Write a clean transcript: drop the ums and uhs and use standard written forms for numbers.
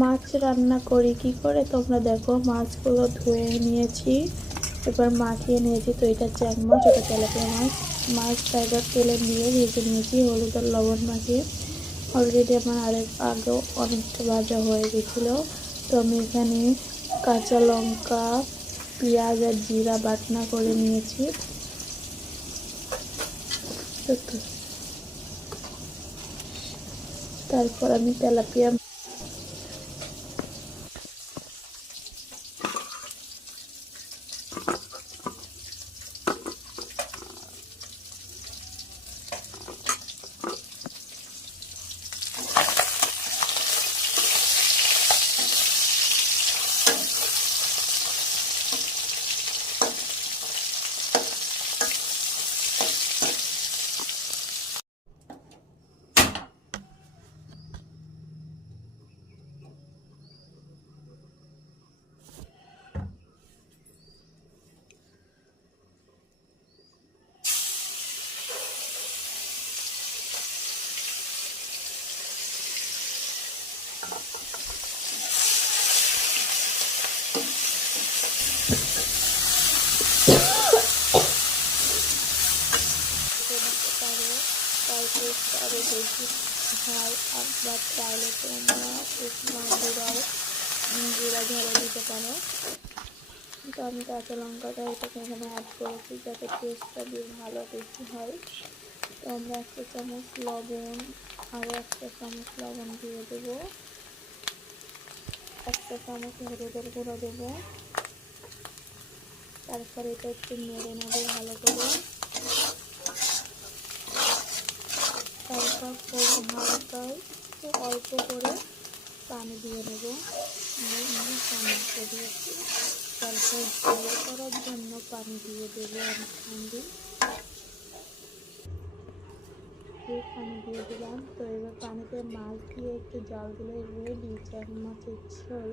মাছ রান্না করি কি করে তোমরা দেখো। মাছগুলো ধুয়ে নিয়েছি, এবার মাখিয়ে নিয়েছি। তো এটা চ্যাং মাছ, ওটা তেলাপিয়া মাছ। মাছটা এবার তেলে দিয়ে ভেজে নিয়েছি হলুদ আর লবণ মাখিয়ে। অলরেডি আমার আগেও অনেকটা ভাজা হয়ে গেছিলো। তো আমি এখানে কাঁচা লঙ্কা, পেঁয়াজ আর জিরা বাটনা করে নিয়েছি। তারপর আমি তেলাপিয়া আরও বেশি হয়। আবার চাইলে তোমরা জিরা ঝালে দিতে পারো। তো আমি কাঁচা লঙ্কাটা এটাকে এখানে অ্যাড করেছি যাতে টেস্টটা বেশ ভালো বেশি হয়। তো আমরা 1 চামচ লবণ, আরও 1 চামচ লবণ দিয়ে দেবো। 1 চামচ হলুদের গুঁড়ো দেবো। তারপর এটা একটু নেড়ে নেবো ভালো করে। তারপর হালকা একটু অল্প করে পানি দিয়ে নেব। পানি দিয়ে দিয়েছি। তারপর ঝোল করার জন্য পানি দিয়ে দেবো আমি পানি দিয়ে দিলাম। তো এবার পানিতে মাছ দিয়ে একটু জাল দিলে রেডি চ্যাং মাছের ঝোল।